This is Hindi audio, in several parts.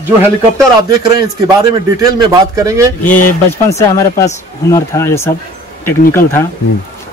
जो हेलीकॉप्टर आप देख रहे हैं इसके बारे में डिटेल में बात करेंगे। ये बचपन से हमारे पास हुनर था, ये सब टेक्निकल था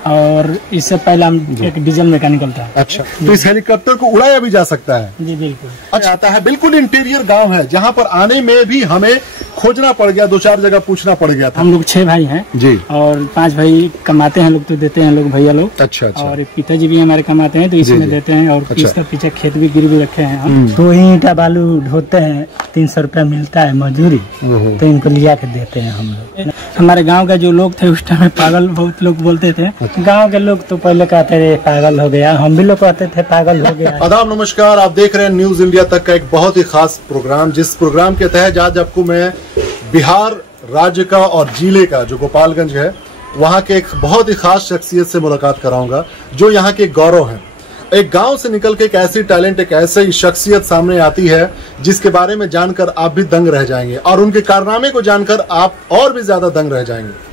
और इससे पहले हम एक डीजल मैकेनिकल था। अच्छा, तो इस हेलीकॉप्टर को उड़ाया भी जा सकता है? जी बिल्कुल। अच्छा, आता है बिल्कुल इंटीरियर गांव है जहां पर आने में भी हमें खोजना पड़ गया, 2-4 जगह पूछना पड़ गया था। हम लोग 6 भाई हैं जी और 5 भाई कमाते हैं, लोग तो देते हैं लोग भैया लोग। अच्छा अच्छा। और पिताजी भी हमारे कमाते हैं तो इसमें देते हैं। और अच्छा। इसका पीछे खेत भी गिरवी रखे हैं हम। तो ईंटा बालू ढोते हैं, 300 रुपया मिलता है मजदूरी, तो इनको लिया के देते हैं हम लोग। हमारे गाँव का जो लोग थे उस टाइम पागल बहुत लोग बोलते थे। गाँव के लोग तो पहले कहते थे पागल हो गया, हम भी लोग कहते थे पागल हो गया। आदाब नमस्कार, आप देख रहे हैं न्यूज इंडिया तक का एक बहुत ही खास प्रोग्राम, जिस प्रोग्राम के तहत आज आपको मैं बिहार राज्य का और जिले का जो गोपालगंज है वहाँ के एक बहुत ही खास शख्सियत से मुलाकात कराऊंगा जो यहाँ के गौरव हैं। एक गांव से निकल के एक ऐसी टैलेंट, एक ऐसी शख्सियत सामने आती है जिसके बारे में जानकर आप भी दंग रह जाएंगे और उनके कारनामे को जानकर आप और भी ज्यादा दंग रह जाएंगे।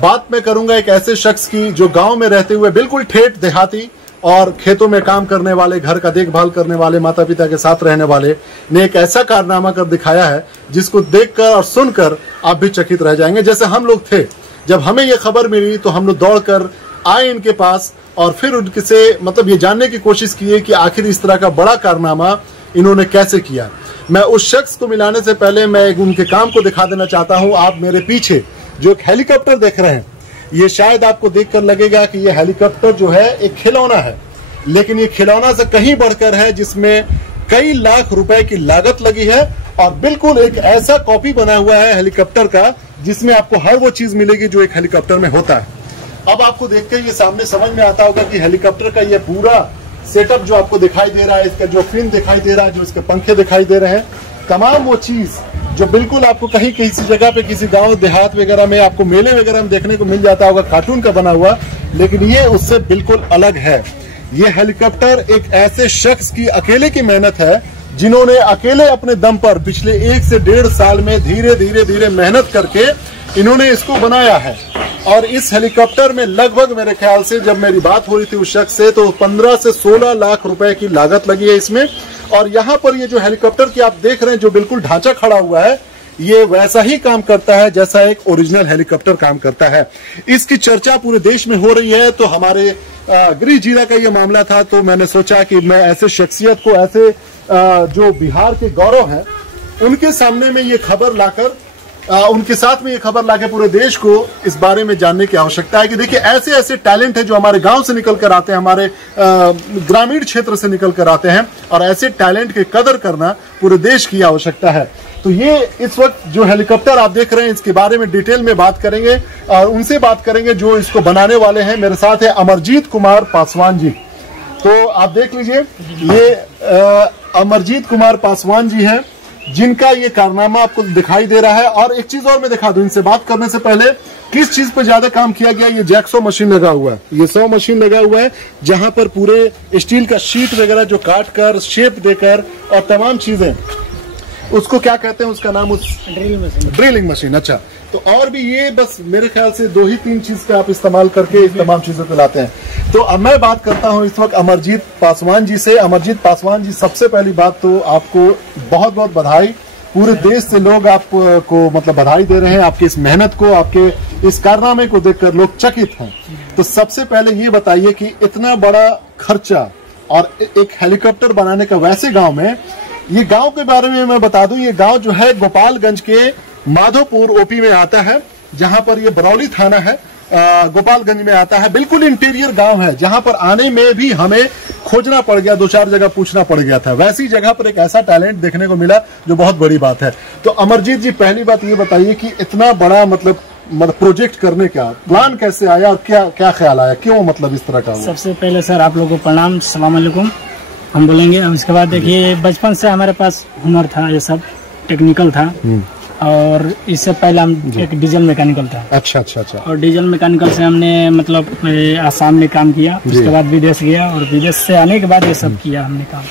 बात मैं करूंगा एक ऐसे शख्स की जो गांव में रहते हुए बिल्कुल ठेठ देहाती और खेतों में काम करने वाले, घर का देखभाल करने वाले, माता पिता के साथ रहने वाले ने एक ऐसा कारनामा कर दिखाया है जिसको देखकर और सुनकर आप भी चकित रह जाएंगे। जैसे हम लोग थे, जब हमें ये खबर मिली तो हम लोग दौड़कर आए इनके पास और फिर उनसे मतलब ये जानने की कोशिश की कि आखिर इस तरह का बड़ा कारनामा इन्होंने कैसे किया। मैं उस शख्स को मिलाने से पहले मैं उनके काम को दिखा देना चाहता हूँ। आप मेरे पीछे जो एक हेलीकॉप्टर देख रहे हैं, ये शायद आपको देखकर लगेगा कि ये हेलीकॉप्टर जो है एक खिलौना है, लेकिन ये खिलौना से कहीं बढ़कर है जिसमें कई लाख रुपए की लागत लगी है और बिल्कुल एक ऐसा कॉपी बना हुआ है हेलीकॉप्टर का जिसमें आपको हर वो चीज मिलेगी जो एक हेलीकॉप्टर में होता है। अब आपको देखकर ये सामने समझ में आता होगा कि हेलीकॉप्टर का ये पूरा सेटअप जो आपको दिखाई दे रहा है, इसका जो फिन दिखाई दे रहा है, जो इसके पंखे दिखाई दे रहे हैं, तमाम वो चीज जो बिल्कुल आपको कहीं किसी जगह पे, किसी गांव देहात वगैरह में, आपको मेले वगैरह में देखने को मिल जाता होगा कार्टून का बना हुआ, लेकिन ये उससे बिल्कुल अलग है। ये हेलीकॉप्टर एक ऐसे शख्स की अकेले की मेहनत है जिन्होंने अकेले अपने दम पर पिछले 1 से 1.5 साल में धीरे धीरे मेहनत करके इन्होंने इसको बनाया है। और इस हेलीकॉप्टर में लगभग मेरे ख्याल से जब मेरी बात हो रही थी उस शख्स से, तो 15 से 16 लाख रुपए की लागत लगी है इसमें। और यहाँ पर ये जो हेलीकॉप्टर की आप देख रहे हैं जो बिल्कुल ढांचा खड़ा हुआ है, ये वैसा ही काम करता है जैसा एक ओरिजिनल हेलीकॉप्टर काम करता है। इसकी चर्चा पूरे देश में हो रही है। तो हमारे गृह जिला का ये मामला था, तो मैंने सोचा कि मैं ऐसे शख्सियत को, ऐसे जो बिहार के गौरव हैं, उनके सामने में ये खबर लाकर, उनके साथ में ये खबर लाके पूरे देश को इस बारे में जानने की आवश्यकता है कि देखिए ऐसे ऐसे टैलेंट है जो हमारे गांव से निकल कर आते हैं, हमारे ग्रामीण क्षेत्र से निकल कर आते हैं, और ऐसे टैलेंट की कदर करना पूरे देश की आवश्यकता है। तो ये इस वक्त जो हेलीकॉप्टर आप देख रहे हैं इसके बारे में डिटेल में बात करेंगे और उनसे बात करेंगे जो इसको बनाने वाले हैं। मेरे साथ है अमरजीत कुमार पासवान जी। तो आप देख लीजिए, ये अमरजीत कुमार पासवान जी हैं जिनका ये कारनामा आपको दिखाई दे रहा है। और एक चीज और मैं दिखा दूं इनसे बात करने से पहले, किस चीज पे ज्यादा काम किया गया, ये जैक्सो मशीन लगा हुआ है, ये 100 मशीन लगा हुआ है जहां पर पूरे स्टील का शीट वगैरह जो काट कर, शेप देकर और तमाम चीजें, उसको क्या कहते हैं, उसका नाम, उस ड्रिलिंग मशीन। अच्छा, तो और भी ये बस मेरे ख्याल से 2 ही 3 चीज का आप इस्तेमाल करके इस तमाम चीजों को लाते हैं। तो अब मैं बात करता हूं इस वक्त अमरजीत पासवान जी से। अमरजीत पासवान जी, सबसे पहली बात तो आपको बहुत बहुत बधाई। पूरे देश से लोग आपको मतलब बधाई दे रहे हैं, आपकी इस मेहनत को, आपके इस कारनामे को देखकर लोग चकित हैं। तो सबसे पहले ये बताइए कि इतना बड़ा खर्चा और एक हेलीकॉप्टर बनाने का वैसे गाँव में, ये गांव के बारे में मैं बता दूं, ये गांव जो है गोपालगंज के माधोपुर ओपी में आता है, जहां पर ये बरौली थाना है, गोपालगंज में आता है। बिल्कुल इंटीरियर गांव है जहां पर आने में भी हमें खोजना पड़ गया, 2-4 जगह पूछना पड़ गया था। वैसी जगह पर एक ऐसा टैलेंट देखने को मिला जो बहुत बड़ी बात है। तो अमरजीत जी, पहली बात ये बताइए कि इतना बड़ा मतलब प्रोजेक्ट करने का प्लान कैसे आया और क्या ख्याल आया, क्यों मतलब इस तरह का हुआ? सबसे पहले सर आप लोगों को प्रणाम, सलाम अलैकुम हम बोलेंगे। और इसके बाद देखिए बचपन से हमारे पास हुनर था, ये सब टेक्निकल था और इससे पहले हम एक डीजल मैकेनिकल था। अच्छा अच्छा अच्छा। और डीजल मैकेनिकल से हमने मतलब आसाम में काम किया, उसके बाद विदेश गया और विदेश से आने के बाद ये सब किया हमने काम।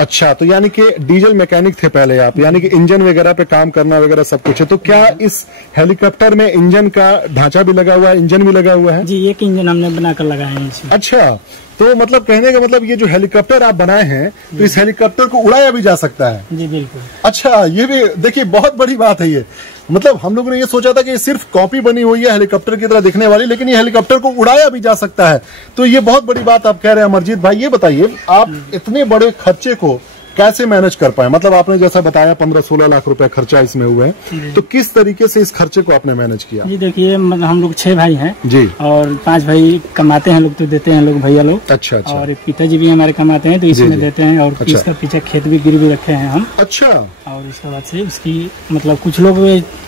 अच्छा, तो यानी कि डीजल मैकेनिक थे पहले आप, यानी कि इंजन वगैरह पे काम करना वगैरह सब कुछ है। तो क्या इस हेलीकॉप्टर में इंजन का ढांचा भी लगा हुआ है, इंजन भी लगा हुआ है? जी, एक इंजन हमने बनाकर लगाया है इसमें। अच्छा, तो मतलब कहने का मतलब ये जो हेलीकॉप्टर आप बनाए हैं, तो इस हेलीकॉप्टर को उड़ाया भी जा सकता है? जी बिल्कुल। अच्छा, ये भी देखिए बहुत बड़ी बात है ये। मतलब हम लोगों ने ये सोचा था कि सिर्फ कॉपी बनी हुई है हेलीकॉप्टर की तरह दिखने वाली, लेकिन ये हेलीकॉप्टर को उड़ाया भी जा सकता है। तो ये बहुत बड़ी बात आप कह रहे हैं अमरजीत भाई। ये बताइए, आप इतने बड़े खर्चे को कैसे मैनेज कर पाए? मतलब आपने जैसा बताया 15-16 लाख रुपए खर्चा इसमें हुए हैं, तो किस तरीके से इस खर्चे को आपने मैनेज किया? जी देखिए, मतलब हम लोग 6 भाई हैं जी, और 5 भाई कमाते हैं लोग, तो देते हैं लोग भैया लोग। अच्छा अच्छा। और पिताजी भी हमारे कमाते हैं, तो इसमें देते हैं। और अच्छा। इसका पीछे खेत भी गिरवी रखे हैं हम। अच्छा। और इसके बाद से उसकी मतलब कुछ लोग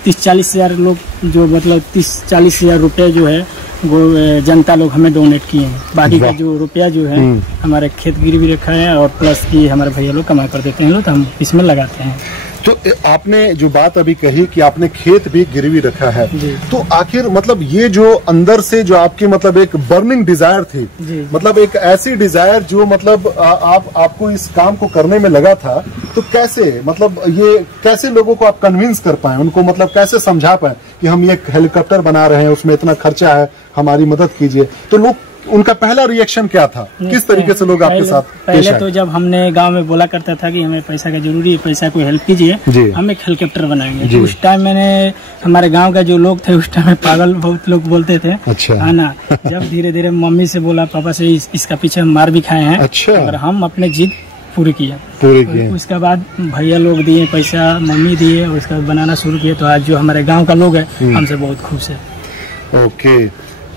30-40 हजार लोग जो मतलब 30-40 हजार रुपये जो है वो जनता लोग हमें डोनेट किए हैं। बाकी का जो रुपया जो है हमारे खेत गिरवी रखा है, और प्लस की हमारे भैया लोग कमा कर देते हैं लोग, तो हम इसमें लगाते हैं। तो आपने जो बात अभी कही कि आपने खेत भी गिरवी रखा है, तो आखिर मतलब ये जो अंदर से जो आपकी मतलब एक बर्निंग डिजायर थी, मतलब एक ऐसी डिजायर जो मतलब आपको इस काम को करने में लगा था, तो कैसे मतलब ये कैसे लोगों को आप कन्विंस कर पाए, उनको मतलब कैसे समझा पाए कि हम ये हेलीकॉप्टर बना रहे हैं, उसमें इतना खर्चा है, हमारी मदद कीजिए? तो लोग, उनका पहला रिएक्शन क्या था? किस तरीके से लोग आपके साथ पहले तो जब हमने गांव में बोला करता था कि हमें पैसा का जरूरी है, पैसा को हेल्प कीजिए, हम एक हेलीकॉप्टर बनाएंगे, तो उस टाइम मैंने हमारे गांव का जो लोग थे उस टाइम पागल बहुत लोग बोलते थे। अच्छा। है ना। जब धीरे धीरे मम्मी से बोला, पापा से, इसका पीछे हम मार भी खाए हैं। अच्छा। और हम अपने जिद पूरी किया। किए। उसके बाद भैया लोग दिए पैसा, मम्मी दिए, और उसके बाद बनाना शुरू किया। तो आज जो हमारे गाँव का लोग है हमसे बहुत खुश है। ओके,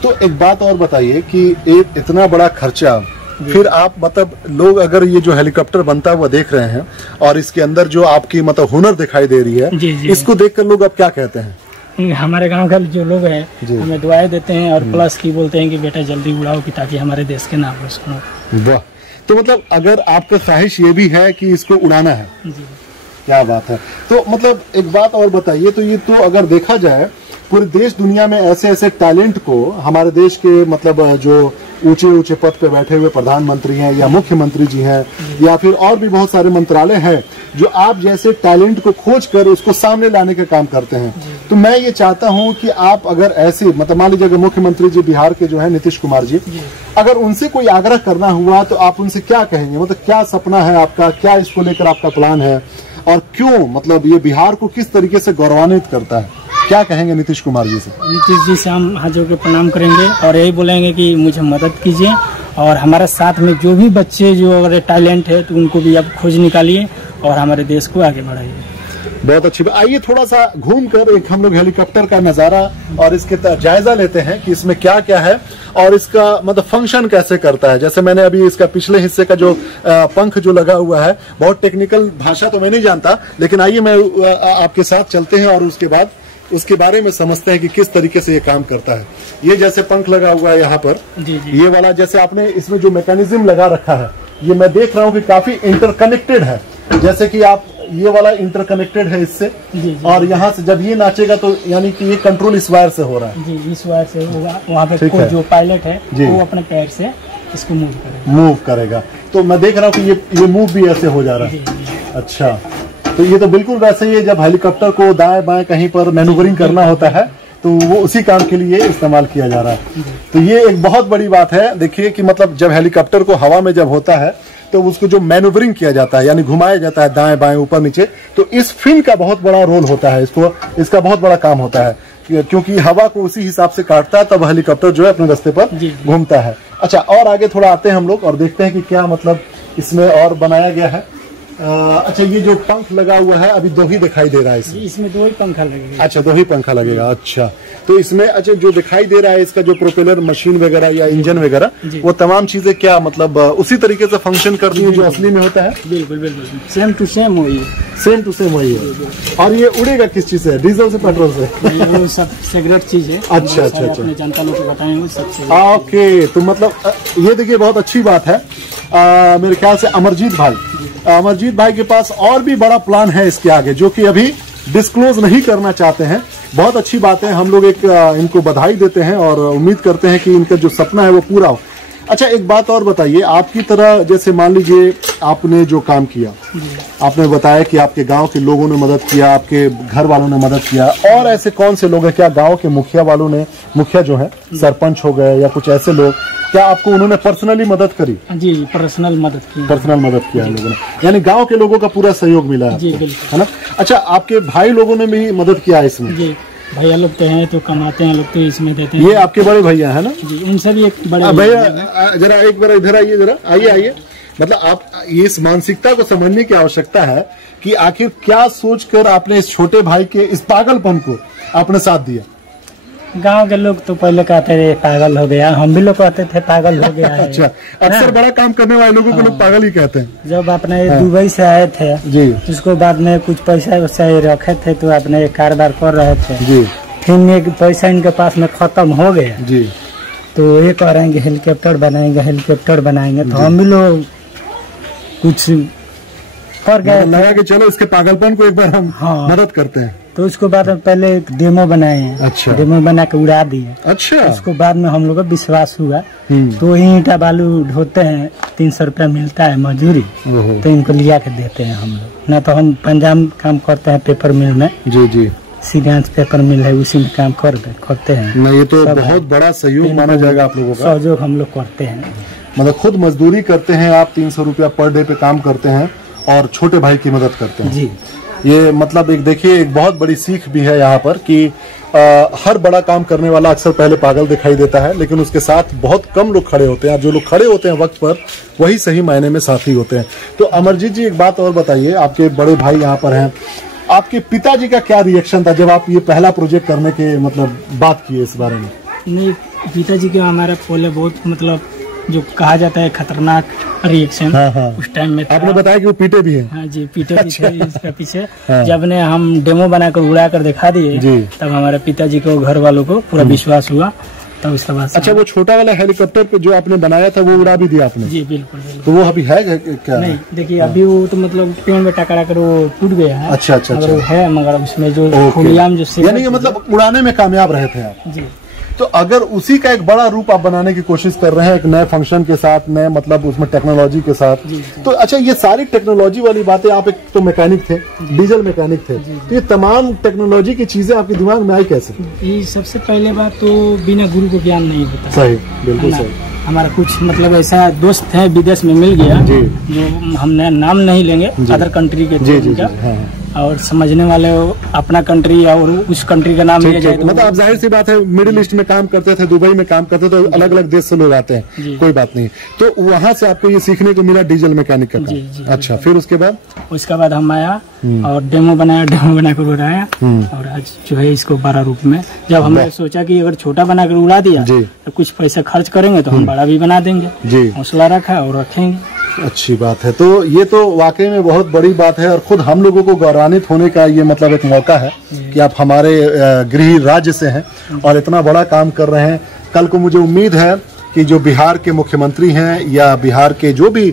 तो एक बात और बताइए कि एक इतना बड़ा खर्चा, फिर आप मतलब लोग अगर ये जो हेलीकॉप्टर बनता हुआ देख रहे हैं और इसके अंदर जो आपकी मतलब हुनर दिखाई दे रही है, इसको देखकर लोग अब क्या कहते हैं? हमारे गांव का जो लोग हैं हमें दुआएं देते हैं, और प्लस की बोलते हैं कि बेटा जल्दी उड़ाओ कि ताकि हमारे देश के नाम रोशन हो। वाह, तो मतलब अगर आपका ख्वाहिश ये भी है कि इसको उड़ाना है। क्या बात है। तो मतलब एक बात और बताइए, तो ये तो अगर देखा जाए पूरे देश दुनिया में ऐसे ऐसे टैलेंट को हमारे देश के मतलब जो ऊंचे ऊंचे पद पे बैठे हुए प्रधानमंत्री हैं या मुख्यमंत्री जी हैं या फिर और भी बहुत सारे मंत्रालय हैं जो आप जैसे टैलेंट को खोज कर उसको सामने लाने का काम करते हैं। तो मैं ये चाहता हूं कि आप अगर ऐसे मतलब मान लीजिए अगर मुख्यमंत्री जी बिहार के जो है नीतीश कुमार जी, अगर उनसे कोई आग्रह करना हुआ तो आप उनसे क्या कहेंगे? मतलब क्या सपना है आपका, क्या इसको लेकर आपका प्लान है, और क्यों मतलब ये बिहार को किस तरीके से गौरवान्वित करता है? क्या कहेंगे नीतीश कुमार जी से? नीतीश जी से हम हाथ जोड़ के प्रणाम करेंगे और यही बोलेंगे कि मुझे मदद कीजिए, और हमारे साथ में जो भी बच्चे जो अगर टैलेंट है तो उनको भी आप खोज निकालिए और हमारे देश को आगे बढ़ाइए। बहुत अच्छी बात। आइए थोड़ा सा घूमकर एक हम लोग हेलीकॉप्टर का नजारा और इसके जायजा लेते हैं कि इसमें क्या क्या है और इसका मतलब फंक्शन कैसे करता है। जैसे मैंने अभी इसका पिछले हिस्से का जो पंख जो लगा हुआ है, बहुत टेक्निकल भाषा तो मैं नहीं जानता, लेकिन आइए मैं आपके साथ चलते हैं और उसके बाद उसके बारे में समझते हैं कि किस तरीके से ये काम करता है। ये जैसे पंख लगा हुआ है यहाँ पर, ये वाला जैसे आपने इसमें जो मैकेनिज्म लगा रखा है, ये मैं देख रहा हूँ कि काफी इंटरकनेक्टेड है। जैसे कि आप ये वाला इंटरकनेक्टेड है इससे, और यहाँ से जब ये नाचेगा तो यानी कि ये कंट्रोल इस वायर से हो रहा है। जी, इस वायर से होगा। वहाँ पे जो पायलट है वो अपने पैर से इसको मूव करेगा। तो मैं देख रहा हूँ कि ये मूव भी ऐसे हो जा रहा है। अच्छा, तो ये तो बिल्कुल वैसे ही है जब हेलीकॉप्टर को दाएं बाएं कहीं पर मैनूवरिंग करना होता है तो वो उसी काम के लिए इस्तेमाल किया जा रहा है। तो ये एक बहुत बड़ी बात है। देखिए कि मतलब जब हेलीकॉप्टर को हवा में जब होता है तो उसको जो मैनूवरिंग किया जाता है यानी घुमाया जाता है दाएं बाएं ऊपर नीचे, तो इस फिन का बहुत बड़ा रोल होता है। इसका बहुत बड़ा काम होता है क्योंकि हवा को उसी हिसाब से काटता है तब हेलीकॉप्टर जो है अपने रास्ते पर घूमता है। अच्छा, और आगे थोड़ा आते हैं हम लोग और देखते हैं कि क्या मतलब इसमें और बनाया गया है। अच्छा, ये जो पंख लगा हुआ है अभी दो ही दिखाई दे रहा है इसमें 2 ही पंखा लगेगा। अच्छा, 2 ही पंखा लगेगा। अच्छा, तो इसमें अच्छा जो दिखाई दे रहा है इसका जो प्रोपेलर मशीन वगैरह या इंजन वगैरह वो तमाम चीजें क्या मतलब उसी तरीके से फंक्शन करती है जो असली में होता है? बिल्कुल बिल्कुल सेम टू सेम वही है। और ये उड़ेगा किस चीज से? डीजल से, पेट्रोल से? वो सब सिगरेट चीज है। अच्छा, जनता लोग को बताएंगे सबसे। ओके, तो मतलब ये देखिए बहुत अच्छी बात है। मेरे ख्याल से अमरजीत भाई के पास और भी बड़ा प्लान है इसके आगे जो कि अभी डिस्क्लोज नहीं करना चाहते हैं। बहुत अच्छी बात है, हम लोग इनको बधाई देते हैं और उम्मीद करते हैं कि इनका जो सपना है वो पूरा हो। अच्छा, एक बात और बताइए, आपकी तरह जैसे मान लीजिए आपने जो काम किया, आपने बताया कि आपके गांव के लोगों ने मदद किया, आपके घर वालों ने मदद किया, और ऐसे कौन से लोग हैं? क्या गांव के मुखिया वालों ने, मुखिया जो है सरपंच हो गए या कुछ ऐसे लोग, क्या आपको उन्होंने पर्सनली मदद करी? जी, पर्सनल मदद की। पर्सनल मदद किया है लोगों ने, यानी गांव के लोगों का पूरा सहयोग मिला है, है ना? अच्छा, आपके भाई लोगों ने भी मदद किया है इसमें? जी, भैया लोग तो हैं तो कमाते हैं, लोग तो इसमें देते हैं। ये आपके बड़े भैया है ना? जी, इनसे भी एक बड़े भैया, जरा एक बार इधर आइए, जरा आइए। मतलब आप इस मानसिकता को समझने की आवश्यकता है कि आखिर क्या सोचकर आपने इस छोटे भाई के इस पागलपन को आपने साथ दिया। गांव के लोग तो पहले कहते थे पागल हो गया, हम भी लोग कहते थे पागल हो गया है। अच्छा, अक्सर बड़ा काम करने वाले लोगों को लोग पागल ही कहते हैं। जब अपने दुबई से आए थे जी, उसको बाद में कुछ पैसा वैसा रखे थे तो अपने कारोबार कर रहे थे जी, फिर एक पैसा इनके पास में खत्म हो गया जी, तो ये कह रहे हैं कि हेलीकॉप्टर बनाएंगे, तो हम भी लोग कुछ कर गए, लगा कि चलो इसके पागलपन को एक बार हम मदद करते हैं। तो उसको बाद में पहले एक डेमो बनाए। अच्छा, डेमो बना के उड़ा दिए। अच्छा, उसको बाद में हम लोग को विश्वास हुआ तो ईंटा बालू ढोते हैं, 300 रुपया मिलता है मजदूरी, तो इनको लिया के देते हैं हम लोग। ना तो हम पंजाब काम करते हैं पेपर मिल में, जी जी, सीगंज पेपर मिल है, उसी में काम करते हैं ना। ये तो बहुत बड़ा सहयोग माना जाएगा आप लोगों का। सहयोग हम लोग करते हैं, मतलब खुद मजदूरी करते हैं आप, 300 रुपया पर डे पे काम करते हैं और छोटे भाई की मदद करते हैं। जी, ये मतलब एक देखिए, एक बहुत बड़ी सीख भी है यहाँ पर कि हर बड़ा काम करने वाला अक्सर पहले पागल दिखाई देता है, लेकिन उसके साथ बहुत कम लोग खड़े होते हैं, और जो लोग खड़े होते हैं वक्त पर वही सही मायने में साथी होते हैं। तो अमरजीत जी, एक बात और बताइए, आपके बड़े भाई यहाँ पर हैं, आपके पिताजी का क्या रिएक्शन था जब आप ये पहला प्रोजेक्ट करने के मतलब बात किए इस बारे में? नहीं, पिताजी के हमारे पहले बहुत मतलब जो कहा जाता है खतरनाक रिएक्शन उस टाइम में आपने बताया कि वो पीटे भी हैं। हाँ जी, पीटे भी थे इसके पीछे। जब ने हम डेमो बनाकर उड़ा कर दिखा दिए तब हमारे पिताजी को, घर वालों को पूरा विश्वास हुआ। तब उसके बाद अच्छा, वो छोटा वाला हेलीकॉप्टर पे जो आपने बनाया था वो उड़ा भी दिया आपने? जी बिल्कुल। तो वो अभी है क्या? नहीं, देखिए अभी वो तो मतलब पेड़ में टकरा कर वो टूट गया है। अच्छा अच्छा, है, मगर उसमें जो खुलियाम जो यानी कि मतलब उड़ाने में कामयाब रहे थे आप? जी। तो अगर उसी का एक बड़ा रूप आप बनाने की कोशिश कर रहे हैं, एक नए फंक्शन के साथ, नए मतलब उसमें टेक्नोलॉजी के साथ, तो अच्छा, ये सारी टेक्नोलॉजी वाली बातें, आप एक तो मैकेनिक थे, डीजल मैकेनिक थे, तो ये तमाम टेक्नोलॉजी की चीजें आपके दिमाग में आई कैसे? ये सबसे पहले बात तो बिना गुरु को ज्ञान नहीं होता। सही, बिल्कुल सही। हमारा कुछ मतलब ऐसा दोस्त है विदेश में मिल गया जो हमने नाम नहीं लेंगे, अदर कंट्री के और समझने वाले अपना कंट्री और उस कंट्री का नाम लिया जाए तो मतलब आप जाहिर सी बात है, मिडिल ईस्ट में काम करते थे, दुबई में काम करते थे, तो अलग अलग देश से लोग आते हैं, कोई बात नहीं। तो वहाँ से आपको ये सीखने को मिला डीजल मैकेनिक का काम। अच्छा, फिर उसके बाद हम आया और डेमो बनाकर उड़ाया, और आज जो है इसको बड़ा रूप में, जब हमने सोचा कि अगर छोटा बनाकर उड़ा दिया तो कुछ पैसा खर्च करेंगे तो हम बड़ा भी बना देंगे, हौसला रखा और रखेंगे। अच्छी बात है। तो ये तो वाकई में बहुत बड़ी बात है, और खुद हम लोगों को गौरवान्वित होने का ये मतलब एक मौका है कि आप हमारे गृह राज्य से हैं और इतना बड़ा काम कर रहे हैं। कल को मुझे उम्मीद है कि जो बिहार के मुख्यमंत्री हैं या बिहार के जो भी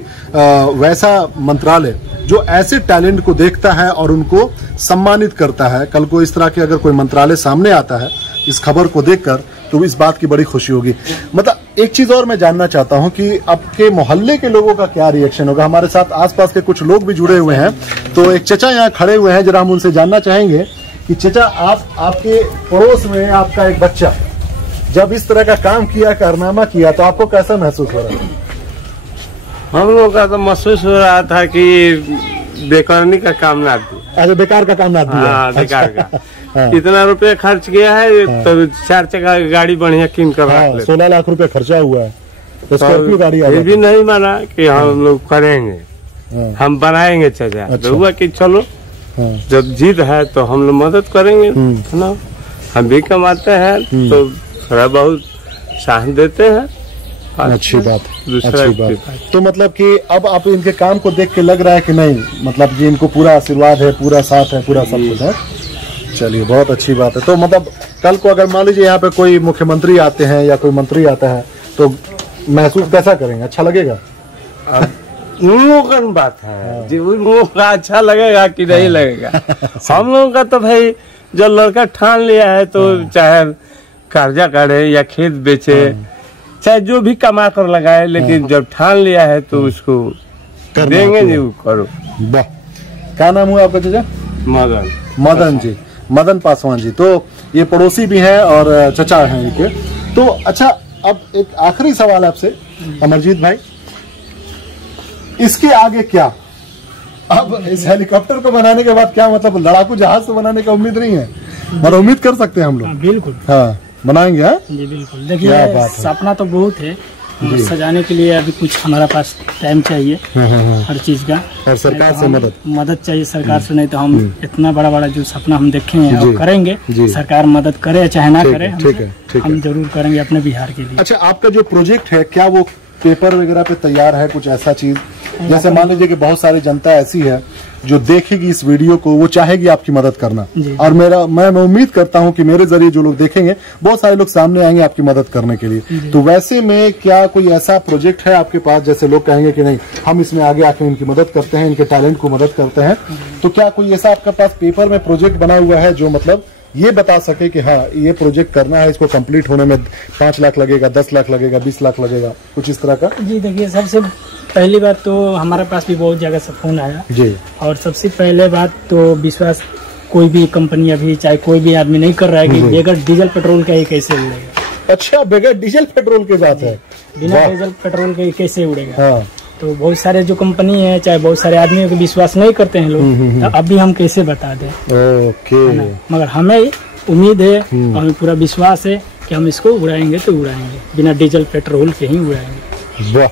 वैसा मंत्रालय जो ऐसे टैलेंट को देखता है और उनको सम्मानित करता है, कल को इस तरह के अगर कोई मंत्रालय सामने आता है इस खबर को देखकर, तो इस बात की बड़ी खुशी होगी। मतलब एक चीज और मैं जानना चाहता हूं कि आपके मोहल्ले के लोगों का क्या रिएक्शन होगा। हमारे साथ आसपास के कुछ लोग भी जुड़े हुए हैं, तो एक चचा यहाँ खड़े हुए हैं, जरा हम उनसे जानना चाहेंगे कि चचा, आपके पड़ोस में आपका एक बच्चा जब इस तरह का काम किया, कारनामा किया, तो आपको कैसा महसूस हो रहा है? हम लोग का तो महसूस हो रहा था कि बेकारनी का काम ना दिया। अच्छा, बेकार का काम ना दिया। हाँ, बेकार का। इतना रुपए खर्च किया है, तो 4 चक्का गाड़ी बढ़िया किन कर 16 लाख रुपए खर्चा हुआ है, तो स्कॉर्पियो गाड़ी ये भी नहीं माना कि हम लोग करेंगे, हम बनाएंगे चाचा। तो हुआ कि चलो जब जीत है तो हम लोग मदद करेंगे, है ना। हम भी कमाते हैं तो थोड़ा बहुत साथ देते हैं। अच्छी बात है, अच्छी बात। तो मतलब कि अब आप इनके काम को देख के लग रहा है कि नहीं, मतलब कि इनको पूरा आशीर्वाद है, पूरा साथ है, पूरा सब कुछ है। चलिए, बहुत अच्छी बात है। तो मतलब कल को अगर मान लीजिए यहाँ पे कोई मुख्यमंत्री आते हैं या कोई मंत्री आता है तो महसूस कैसा करेंगे? अच्छा लगेगा? उन लोगों का बात है जी, उन लोगों का अच्छा लगेगा कि नहीं लगेगा। हम लोगों का तो भाई जो लड़का ठान लिया है तो चाहे कर्जा करे या खेत बेचे, चाहे जो भी कमा कर लगाए, लेकिन जब ठान लिया है तो उसको देंगे जी, वो करो। वाह, क्या नाम हुआ आपका चाचा? मदन। मदन जी, मदन पासवान जी। तो ये पड़ोसी भी हैं और चचा हैं इनके। तो अच्छा, अब एक आखिरी सवाल आपसे अमरजीत भाई, इसके आगे क्या? अब इस हेलीकॉप्टर को बनाने के बाद क्या, मतलब लड़ाकू जहाज तो बनाने का उम्मीद नहीं है, मतलब उम्मीद कर सकते हैं हम लोग? बिल्कुल, हाँ बनाएंगे। हाँ जी बिल्कुल। देखिए सपना तो बहुत है, सजाने के लिए अभी कुछ हमारा पास टाइम चाहिए हर चीज का, और सरकार से मदद चाहिए सरकार से, नहीं तो हम इतना बड़ा बड़ा जो सपना हम देखे हैं और करेंगे, सरकार मदद करे चाहे ना करे, हम जरूर करेंगे अपने बिहार के लिए। अच्छा, आपका जो प्रोजेक्ट है क्या वो पेपर वगैरह पे तैयार है कुछ ऐसा चीज? जैसे मान लीजिए कि बहुत सारी जनता ऐसी है जो देखेगी इस वीडियो को, वो चाहेगी आपकी मदद करना, और मैं उम्मीद करता हूं कि मेरे जरिए जो लोग देखेंगे बहुत सारे लोग सामने आएंगे आपकी मदद करने के लिए। तो वैसे में क्या कोई ऐसा प्रोजेक्ट है आपके पास, जैसे लोग कहेंगे कि नहीं हम इसमें आगे आके इनकी मदद करते हैं, इनके टैलेंट को मदद करते हैं, तो क्या कोई ऐसा आपके पास पेपर में प्रोजेक्ट बना हुआ है जो मतलब ये बता सके कि हाँ ये प्रोजेक्ट करना है, इसको कंप्लीट होने में 5 लाख लगेगा, 10 लाख लगेगा, 20 लाख लगेगा, कुछ इस तरह का? जी देखिए, सबसे पहली बात तो हमारे पास भी बहुत जगह से फोन आया जी, और सबसे पहले बात तो विश्वास कोई भी कंपनी अभी चाहे कोई भी आदमी नहीं कर रहा है कि बगैर डीजल पेट्रोल का ही कैसे उड़ेगा। अच्छा, बगैर डीजल पेट्रोल की बात है? बिना डीजल पेट्रोल के कैसे उड़ेगा? हाँ। तो बहुत सारे जो कंपनी है चाहे बहुत सारे आदमियों को विश्वास नहीं करते हैं लोग, तो अभी हम कैसे बता दें? ओके, मगर हमें उम्मीद है और हमें पूरा विश्वास है कि हम इसको उड़ाएंगे तो उड़ाएंगे, बिना डीजल पेट्रोल के ही उड़ाएंगे। वाह।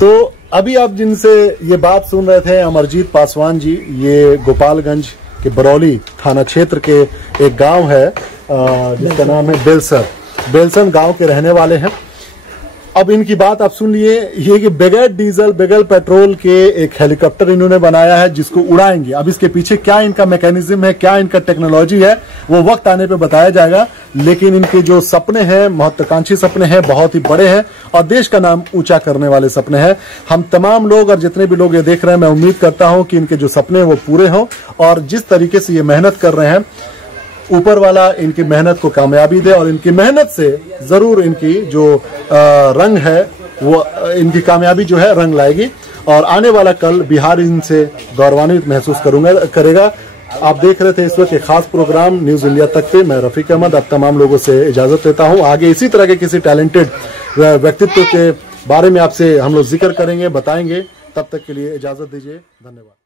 तो अभी आप जिनसे ये बात सुन रहे थे अमरजीत पासवान जी, ये गोपालगंज के बरौली थाना क्षेत्र के एक गांव है जिसका नाम है बेलसन गांव के रहने वाले हैं। अब इनकी बात आप सुन लिए, ये कि बगैर डीजल बगैर पेट्रोल के एक हेलीकॉप्टर इन्होंने बनाया है जिसको उड़ाएंगे। अब इसके पीछे क्या इनका मैकेनिज्म है, क्या इनका टेक्नोलॉजी है, वो वक्त आने पे बताया जाएगा। लेकिन इनके जो सपने हैं, महत्वाकांक्षी सपने हैं, बहुत ही बड़े हैं और देश का नाम ऊंचा करने वाले सपने हैं। हम तमाम लोग और जितने भी लोग ये देख रहे हैं, मैं उम्मीद करता हूं कि इनके जो सपने हैं वो पूरे हों, और जिस तरीके से ये मेहनत कर रहे हैं, ऊपर वाला इनकी मेहनत को कामयाबी दे, और इनकी मेहनत से जरूर इनकी जो रंग है वो, इनकी कामयाबी जो है रंग लाएगी, और आने वाला कल बिहार इनसे गौरवान्वित महसूस करेगा। आप देख रहे थे इस वक्त एक खास प्रोग्राम न्यूज इंडिया तक पे। मैं रफीक अहमद अब तमाम लोगों से इजाजत लेता हूं। आगे इसी तरह के किसी टैलेंटेड व्यक्तित्व के बारे में आपसे हम लोग जिक्र करेंगे, बताएंगे। तब तक के लिए इजाजत दीजिए, धन्यवाद।